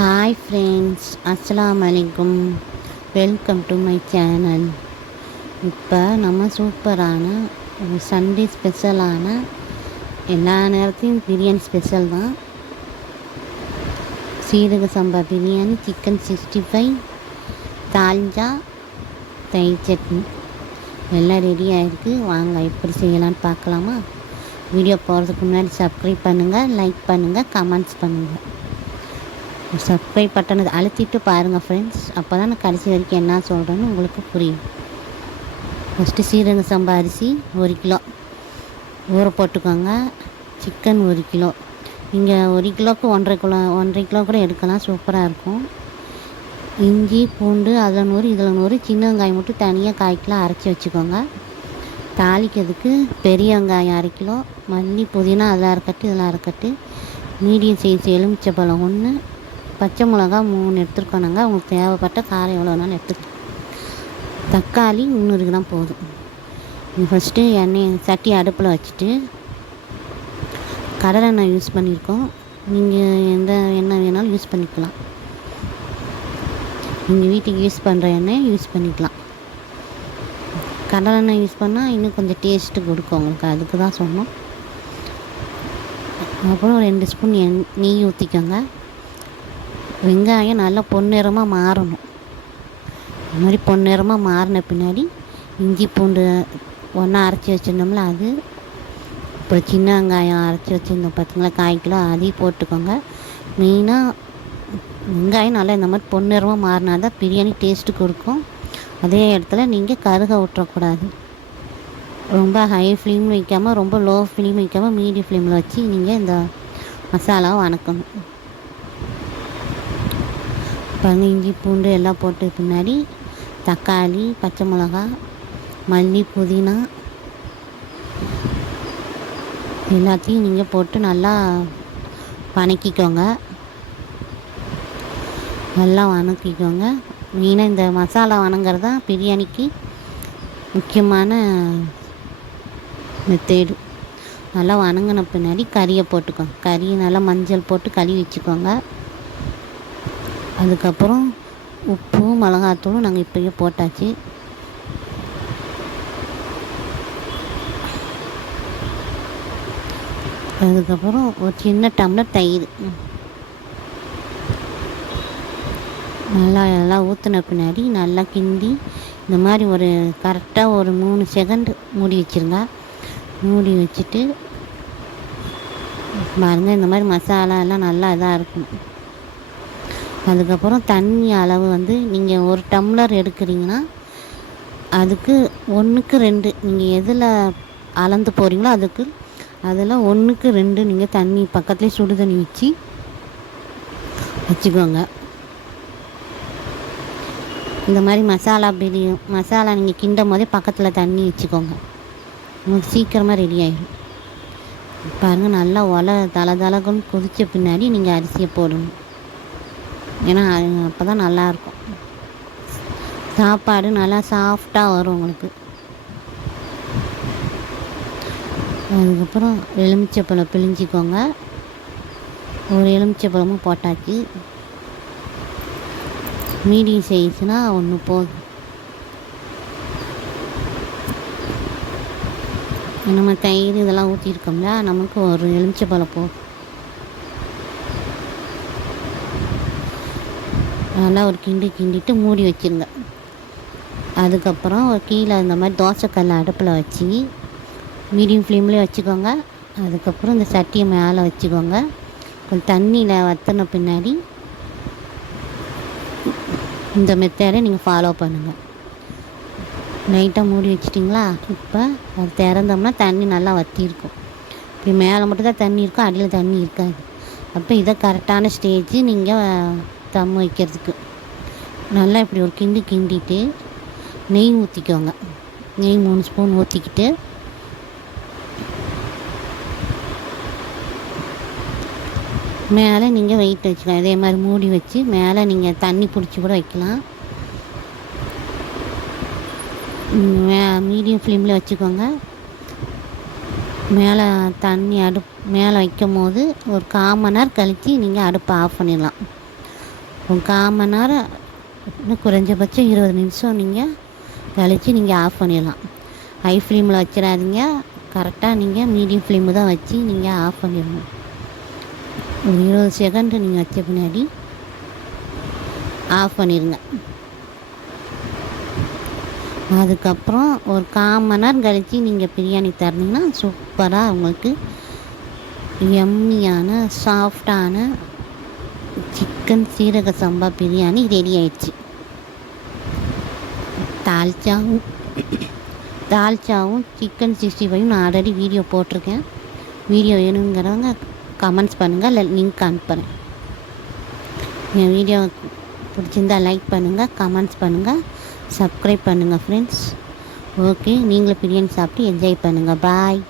Hi friends அஸ்லாம் வலைக்கும் welcome to my channel இப்போ நம்ம சூப்பரான ஒரு சண்டே ஸ்பெஷலான எல்லா நேரத்தையும் பிரியாணி ஸ்பெஷல் தான். Seeraga samba biryani chicken sixty five தால்ஜா தயிர் சட்னி. எல்லாம் ரெடி ஆகிருக்கு வாங்க எப்படி செய்யலான்னு பார்க்கலாமா? வீடியோ போகிறதுக்கு முன்னாடி சப்ஸ்கிரைப் பண்ணுங்கள் லைக் பண்ணுங்கள் கமெண்ட்ஸ் பண்ணுங்கள் சப்ஸ்கிரைப் பட்டனை அழுத்திட்டு பாருங்கள் ஃப்ரெண்ட்ஸ் அப்போ தான் நான் கடைசி வரைக்கும் என்ன சொல்கிறேன்னு உங்களுக்கு புரியும். ஃபஸ்ட்டு சீரக சம்பா அரிசி ஒரு கிலோ. ஊற போட்டுக்கோங்க. சிக்கன் ஒரு கிலோ. இங்கே ஒரு கிலோவுக்கு ஒன்றரை கிலோ ஒன்றரை கிலோ கூட எடுக்கலாம். சூப்பராக இருக்கும். இஞ்சி பூண்டு அதில் நூறு இதில் நூறு சின்ன வெங்காயம் மட்டும் தனியாக கால் கிலோ அரைச்சி வச்சுக்கோங்க. தாளிக்கிறதுக்கு பெரிய வெங்காயம் அரை கிலோ. மல்லி புதினா அதில் அரைக்கட்டு இதில் அரைக்கட்டு மீடியம் சைஸ் எலுமிச்சை பழம் ஒன்று பச்சை மிளகா மூணு எடுத்துருக்கோனாங்க அவங்களுக்கு தேவைப்பட்ட காரம் எவ்வளோ வேணாலும் எடுத்துக்கலாம். தக்காளி முந்நூறு கிராம் போதும். ஃபஸ்ட்டு எண்ணெய் சட்டி அடுப்பில் வச்சுட்டு கடலை எண்ணெய் யூஸ் பண்ணியிருக்கோம் நீங்கள் எந்த எண்ணெய் வேணாலும் யூஸ் பண்ணிக்கலாம். நீங்கள் வீட்டுக்கு யூஸ் பண்ணுற எண்ணெய் யூஸ் பண்ணிக்கலாம். கடலை எண்ணெய் யூஸ் பண்ணால் இன்னும் கொஞ்சம் டேஸ்ட்டு கொடுக்கும் உங்களுக்கு. அதுக்கு தான் சொன்னோம். அப்புறம் ரெண்டு ஸ்பூன் எண் நெய் ஊற்றிக்கோங்க வெங்காயம் நல்லா பொன்னிறமாக மாறணும். இந்த மாதிரி பொன்னிறமாக மாறின பின்னாடி இஞ்சி பூண்டு ஒன்றா அரைச்சி வச்சுருந்தோம்ல அது அப்புறம் சின்ன வெங்காயம் அரைச்சி வச்சுருந்தோம் பார்த்தீங்களா கால் கிலோ அதையும் போட்டுக்கோங்க. மெயினாக வெங்காயம் நல்லா இந்த மாதிரி பொன்னிறமாக மாறினா தான் பிரியாணி டேஸ்ட்டு கொடுக்கும் அதே இடத்துல நீங்கள் கருக விட்டுறக்கூடாது ரொம்ப ஹை ஃப்ளேம் வைக்காமல் ரொம்ப லோ ஃப்ளேம் வைக்காமல் மீடியம் ஃப்ளேமில் வச்சு நீங்கள் இந்த மசாலாவை வணக்கணும். பாருங்க இஞ்சி பூண்டு எல்லாம் போட்டு பின்னாடி தக்காளி பச்சை மிளகா மல்லி புதினா எல்லாத்தையும் நீங்கள் போட்டு நல்லா வணக்கிக்கோங்க. நல்லா வணக்கிக்கோங்க. மெயினாக இந்த மசாலா வணங்குறது தான் பிரியாணிக்கு முக்கியமான மெத்தேடு நல்லா வணங்கின பின்னாடி கறியை போட்டுக்கோங்க. கறி நல்லா மஞ்சள் போட்டு கழுவி வச்சுக்கோங்க. அதுக்கப்புறம் உப்பும் மிளகாத்தூளும் நாங்கள் இப்போயே போட்டாச்சு. அதுக்கப்புறம் ஒரு சின்ன டம்ளர் தயிர். நல்லா எல்லாம் ஊற்றின பின்னாடி நல்லா கிண்டி இந்த மாதிரி ஒரு கரெக்டாக ஒரு மூணு செகண்ட் மூடி வச்சுருங்க மூடி வச்சுட்டு பாருங்கள் இந்த மாதிரி மசாலா எல்லாம் நல்லா இதாக இருக்கும். அதுக்கப்புறம் தண்ணி அளவு வந்து நீங்கள் ஒரு டம்ளர் எடுக்கிறீங்கன்னா அதுக்கு ஒன்றுக்கு ரெண்டு நீங்கள் எதில் அளந்து போகிறீங்களோ அதுக்கு அதில் ஒன்றுக்கு ரெண்டு நீங்கள் தண்ணி பக்கத்துலேயே சுடு தண்ணி வச்சு வச்சுக்கோங்க. இந்த மாதிரி மசாலா பிரியும் மசாலா நீங்கள் கிண்டும் போதே பக்கத்தில் தண்ணி வச்சுக்கோங்க. உங்களுக்கு சீக்கிரமாக ரெடி ஆகிடும் பாருங்கள் நல்லா ஒலை தலை தலகுன்னு கொதித்த பின்னாடி நீங்கள் அரிசியை போடணும். ஏன்னா அப்போ தான் நல்லாயிருக்கும் சாப்பாடு நல்லா சாஃப்டாக வரும் உங்களுக்கு. அதுக்கப்புறம் எலுமிச்சப்பழம் பிழிஞ்சிக்கோங்க. ஒரு எலுமிச்சப்பழமும் போட்டாச்சு. மீடியம் சைஸ்னால் ஒன்று போதும். நம்ம தயிர் இதெல்லாம் ஊற்றிருக்கோம்ல நமக்கு ஒரு எலுமிச்சப்பழம் போதும். நல்லா ஒரு கிண்டி கிண்டிட்டு மூடி வச்சுருங்க. அதுக்கப்புறம் ஒரு கீழே இந்த மாதிரி தோசைக்கல் அடுப்பில் வச்சு மீடியம் ஃப்ளேம்லேயே வச்சுக்கோங்க. அதுக்கப்புறம் இந்த சட்டியை மேலே வச்சுக்கோங்க. கொஞ்சம் தண்ணியில் வத்தின பின்னாடி இந்த மெத்தடை நீங்கள் ஃபாலோ பண்ணுங்கள் லைட்டாக மூடி வச்சிட்டிங்களா? இப்போ அது திறந்தோம்னா தண்ணி நல்லா வற்றிருக்கும் இப்படி மேலே மட்டும்தான் தண்ணி இருக்கும் அடியில் தண்ணி இருக்காது. அப்போ இதை கரெக்டான ஸ்டேஜ் நீங்கள் தம் வைக்கிறதுக்கு. நல்லா இப்படி ஒரு கிண்டி கிண்டிட்டு நெய் ஊற்றிக்கோங்க நெய் மூணு ஸ்பூன் ஊற்றிக்கிட்டு மேலே நீங்கள் வெயிட் வச்சுக்கலாம். இதே மாதிரி மூடி வச்சு மேலே நீங்கள் தண்ணி பிடிச்சி கூட வைக்கலாம். மே மீடியம் ஃப்ளேமில் வச்சுக்கோங்க. மேலே தண்ணி அடுப் மேலே வைக்கும் போது ஒரு கால் மணி நேரம் கழித்து நீங்கள் அடுப்பை ஆஃப் பண்ணிடலாம். இருக்கும் கால் மணி நேரம் இன்னும் குறைஞ்சபட்சம் இருபது நிமிஷம் நீங்கள் கழித்து நீங்கள் ஆஃப் பண்ணிடலாம். ஹை ஃப்ளேமில் வச்சிடாதீங்க. கரெக்டாக நீங்கள் மீடியம் ஃப்ளேமு தான் வச்சு நீங்கள் ஆஃப் பண்ணிடணும். ஒரு இருபது செகண்டு நீங்கள் வச்ச பின்னாடி ஆஃப் பண்ணிடுங்க. அதுக்கப்புறம் ஒரு கால் மணி நேரம் கழித்து நீங்கள் பிரியாணி தரணுன்னா சூப்பராக உங்களுக்கு எம்மியான சாஃப்டான சிக்கன் சிக்கன் சீரக சம்பா பிரியாணி ரெடி ஆயிடுச்சு. தால்ச்சாவும் தால்ச்சாவும் சிக்கன் சிக்ஸ்டி ஃபைவும் நான் ஆல்ரெடி வீடியோ போட்டிருக்கேன். வீடியோ வேணுங்கிறவங்க கமெண்ட்ஸ் பண்ணுங்கள் இல்லை லிங்க் அனுப்புகிறேன் என் வீடியோ பிடிச்சிருந்தா லைக் பண்ணுங்கள் கமெண்ட்ஸ் பண்ணுங்கள் சப்ஸ்கிரைப் பண்ணுங்கள் ஃப்ரெண்ட்ஸ் ஓகே நீங்களும் பிரியாணி சாப்பிட்டு என்ஜாய் பண்ணுங்கள் பாய்